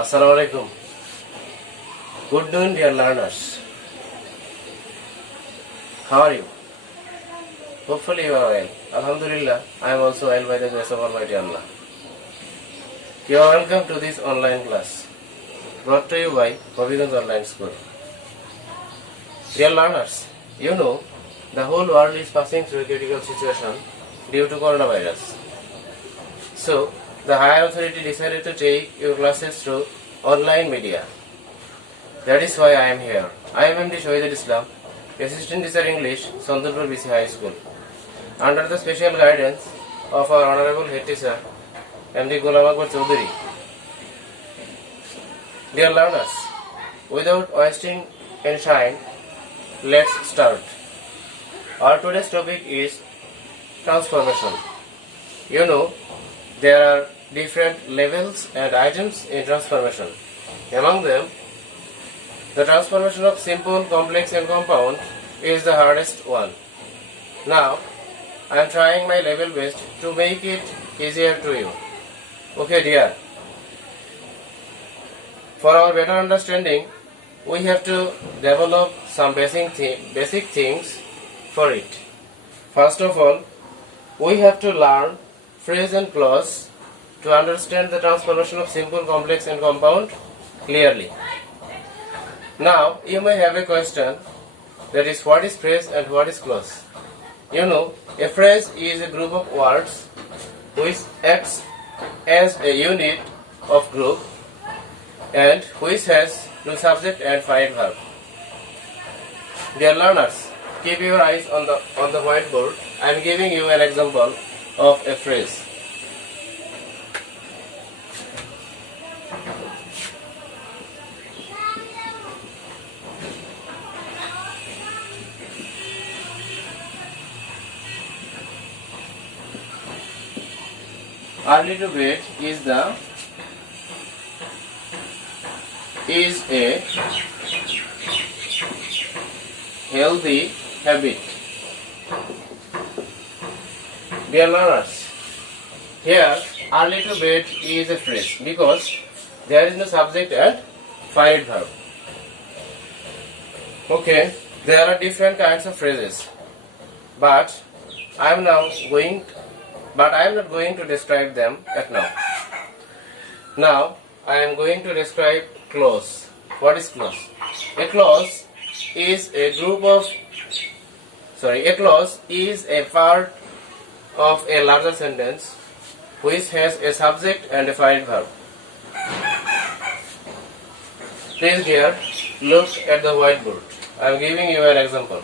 Assalamu alaikum. Good noon, dear learners. How are you? Hopefully you are well. Alhamdulillah, I am also well by the grace of Almighty Allah. You are welcome to this online class brought to you by Hobiganj Online School. Dear learners, you know the whole world is passing through a critical situation due to coronavirus. So, the higher authority decided to take your classes through online media. That is why I am here. I am MD Shahidul Islam, Assistant Teacher English, Santulpur BC High School. Under the special guidance of our Honorable Head Teacher, MD Ghulam Akbar Chaudhary. Dear learners, without wasting any time, let's start. Our today's topic is transformation. You know, there are different levels and items in transformation. Among them, the transformation of simple, complex and compound is the hardest one. Now, I am trying my level best to make it easier to you. Okay dear. For our better understanding, we have to develop some basic things for it. First of all, we have to learn phrase and clause to understand the transformation of simple, complex and compound clearly. Now, you may have a question, that is, what is phrase and what is clause? You know, a phrase is a group of words which acts as a unit of group and which has no subject and finite verb. Dear learners, keep your eyes on the whiteboard. I am giving you an example of a phrase. Early to bed is a healthy habit. Dear learners, here early to bed is a phrase because there is no subject and finite verb. Okay, there are different kinds of phrases, but I am not going to describe them at now. Now, I am going to describe clause. What is clause? A clause is a part of a larger sentence which has a subject and a finite verb. Please dear, look at the whiteboard. I am giving you an example.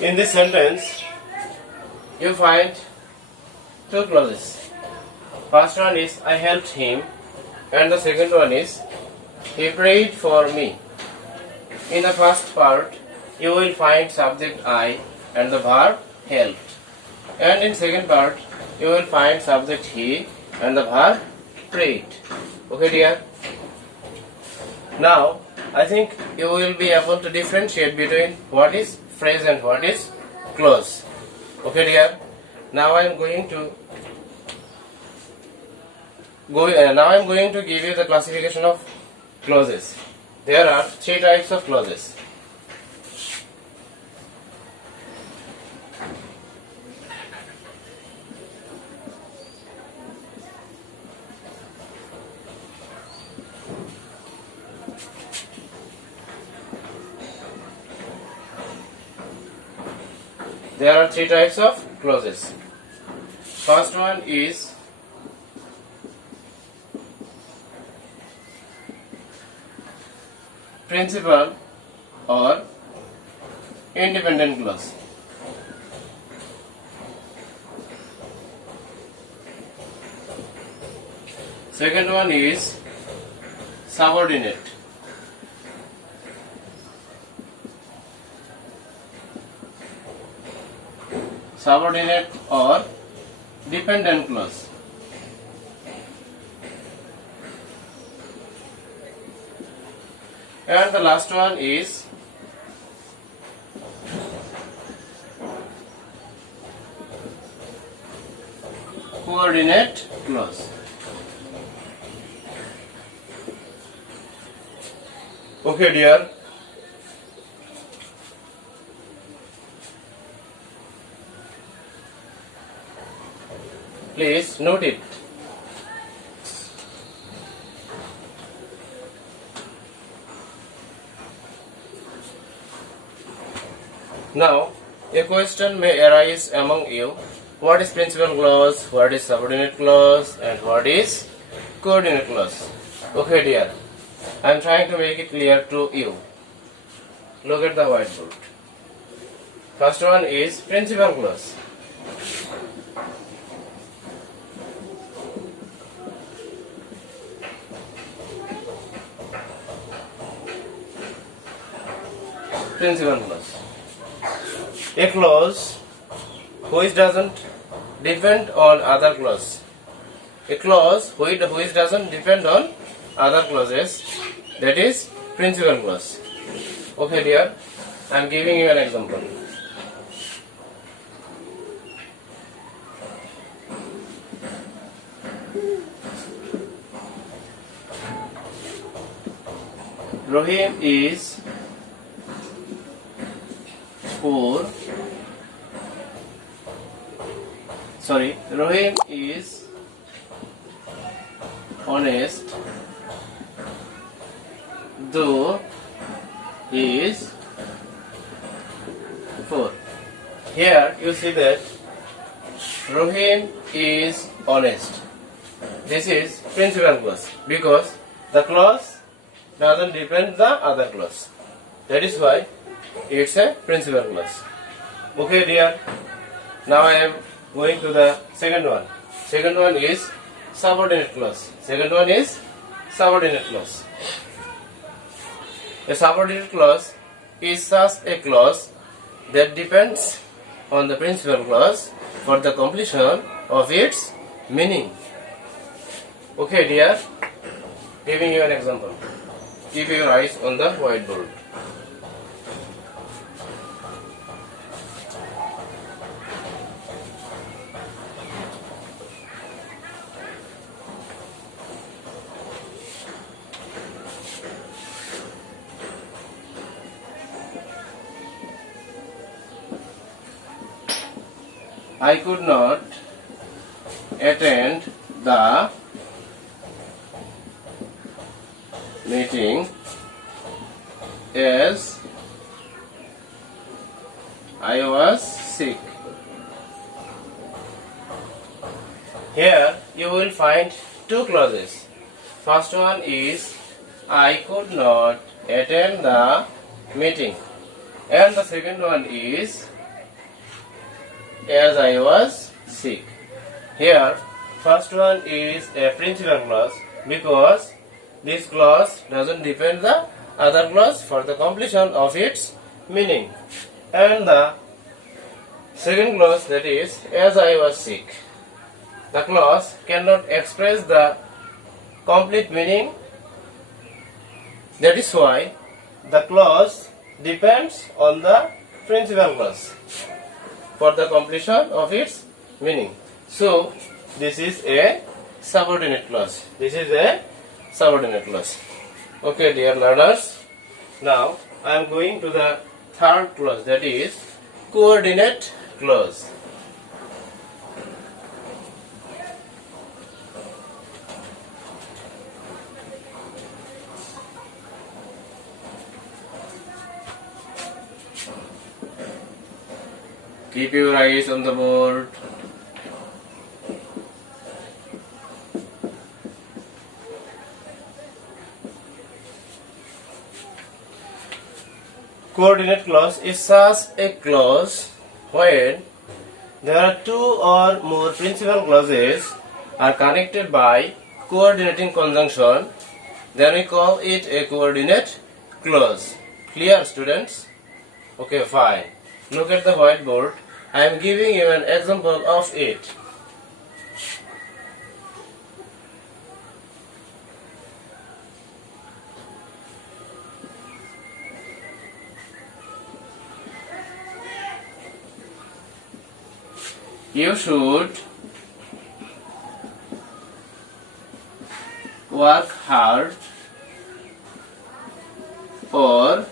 In this sentence, you find two clauses. First one is I helped him, and the second one is he prayed for me. In the first part, you will find subject I and the verb helped, and in second part, you will find subject he and the verb prayed. Okay, dear. Now, I think you will be able to differentiate between what is phrase and what is clause. Okay dear. Now I am going to give you the classification of clauses. There are three types of clauses. There are three types of clauses. First one is principal or independent clause. Second one is subordinate. subordinate or dependent clause. And the last one is coordinate clause. Okay, dear. Please note it. Now, a question may arise among you. What is principal clause, what is subordinate clause, and what is coordinate clause? Okay, dear. I am trying to make it clear to you. Look at the whiteboard. First one is principal clause. Principal clause. A clause which doesn't depend on other clause. A clause which doesn't depend on other clauses, that is principal clause. Okay, dear, I am giving you an example. Rohim is poor. Rohim is honest, though he is poor. Here you see that Rohim is honest. This is principal clause because the clause doesn't depend the other clause. That is why it's a principal clause. Okay, dear. Now I am going to the second one. Second one is subordinate clause. Second one is subordinate clause. A subordinate clause is such a clause that depends on the principal clause for the completion of its meaning. Okay, dear. Giving you an example. Keep your eyes on the whiteboard. I could not attend the meeting as I was sick. Here you will find two clauses. First one is I could not attend the meeting, and the second one is as I was sick. Here first one is a principal clause because this clause doesn't depend the other clause for the completion of its meaning, and the second clause, that is as I was sick, the clause cannot express the complete meaning. That is why the clause depends on the principal clause for the completion of its meaning. So this is a subordinate clause. This is a subordinate clause. Okay, dear learners. Now I am going to the third clause, that is coordinate clause. Keep your eyes on the board. Coordinate clause is such a clause when there are two or more principal clauses are connected by coordinating conjunction, then we call it a coordinate clause. Clear, students? Okay, fine. Look at the whiteboard. I am giving you an example of it. You should work hard or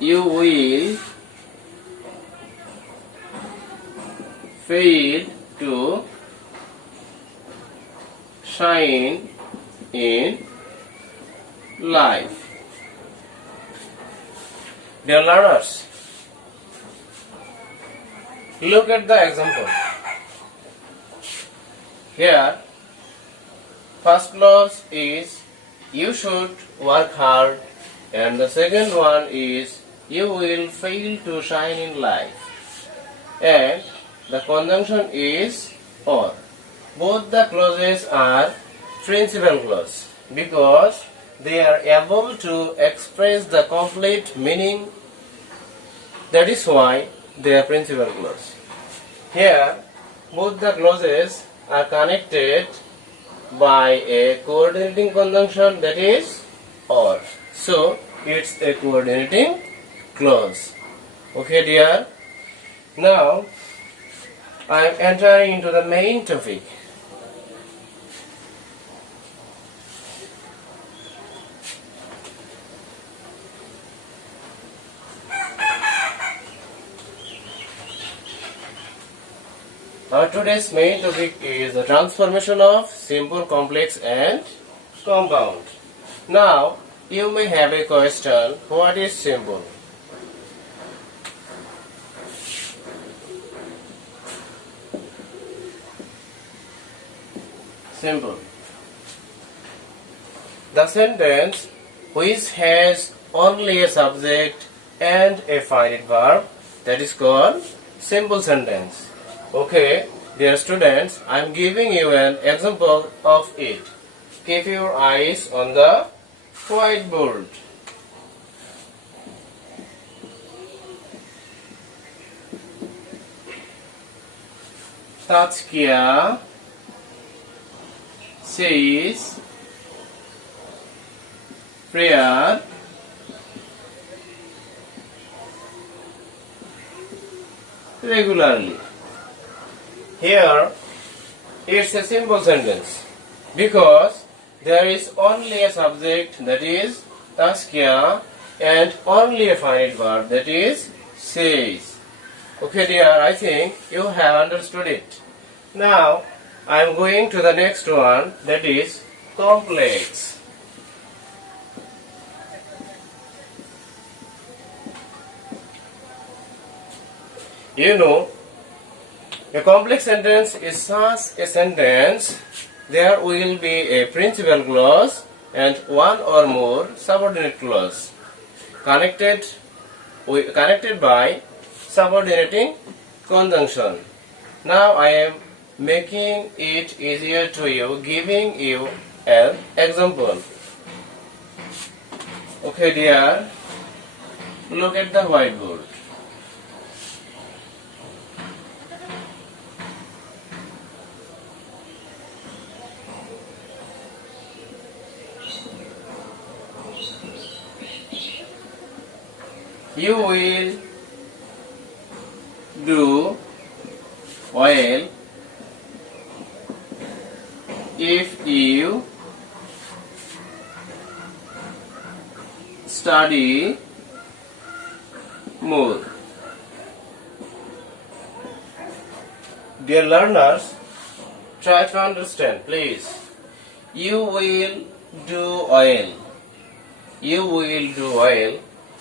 you will fail to shine in life. Dear learners, look at the example. Here, first clause is you should work hard, and the second one is you will fail to shine in life. And the conjunction is or. Both the clauses are principal clause because they are able to express the complete meaning. That is why they are principal clause. Here, both the clauses are connected by a coordinating conjunction, that is or. So, it's a coordinating clause. Okay, dear. Now, I am entering into the main topic. Our today's main topic is the transformation of simple, complex and compound. Now, you may have a question, what is simple? Simple. The sentence which has only a subject and a finite verb, that is called simple sentence. Okay, dear students, I am giving you an example of it. Keep your eyes on the whiteboard. Tatskia says prayer regularly. Here, it's a simple sentence because there is only a subject, that is Tatskia, and only a finite verb, that is says. Okay, dear, I think you have understood it. Now, I am going to the next one, that is complex. You know, a complex sentence is such a sentence there will be a principal clause and one or more subordinate clause connected by subordinating conjunction. Now I am making it easier to you, giving you an example. Okay, dear, look at the whiteboard. You will do well if you study more. Dear learners, try to understand, please. You will do well. You will do well.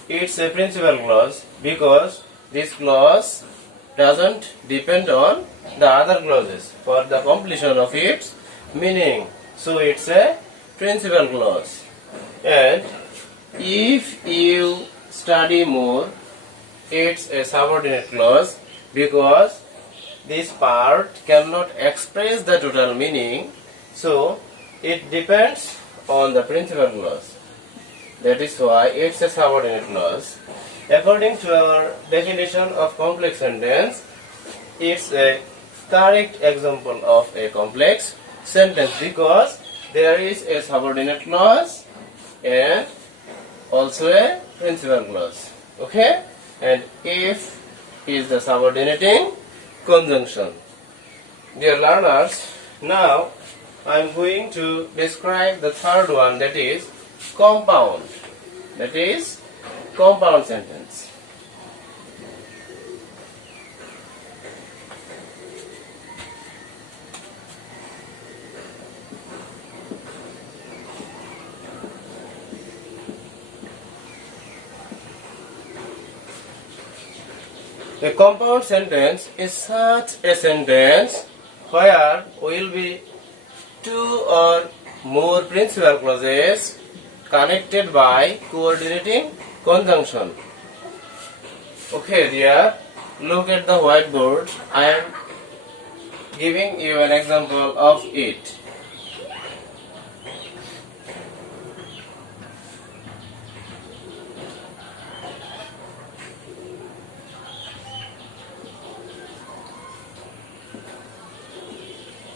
It's a principal clause because this clause doesn't depend on the other clauses for the completion of its meaning. So it's a principal clause. And if you study more, it's a subordinate clause because this part cannot express the total meaning. So it depends on the principal clause. That is why it's a subordinate clause. According to our definition of complex sentence, it's a correct example of a complex sentence because there is a subordinate clause and also a principal clause. Okay? And if is the subordinating conjunction. Dear learners, now I am going to describe the third one, that is compound. That is compound sentence. A compound sentence is such a sentence where will be two or more principal clauses connected by coordinating conjunction. Okay, dear, look at the whiteboard. I am giving you an example of it.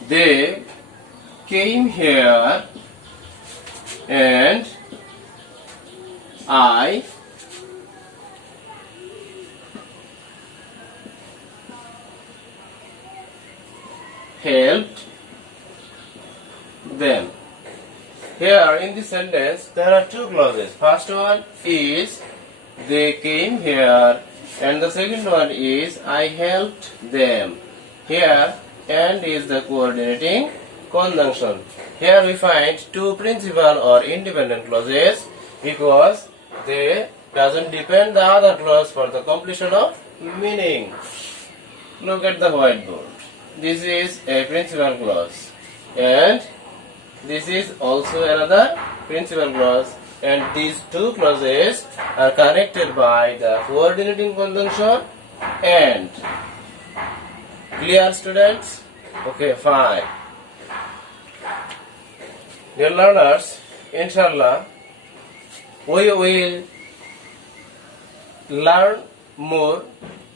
They came here and I helped them. Here in this sentence there are two clauses. First one is they came here and the second one is I helped them. Here and is the coordinating conjunction. Here we find two principal or independent clauses because they doesn't depend the other clause for the completion of meaning. Look at the whiteboard. This is a principal clause and this is also another principal clause, and these two clauses are connected by the coordinating conjunction and. Clear, students? Okay, fine. Dear learners, inshallah, we will learn more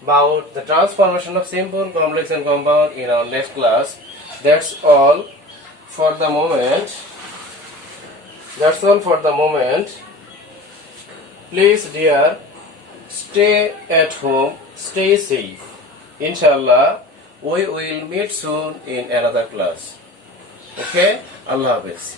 about the transformation of simple, complex and compound in our next class. That's all for the moment. Please, dear, stay at home, stay safe. Inshallah, we will meet soon in another class. Okay? Allah Hafiz.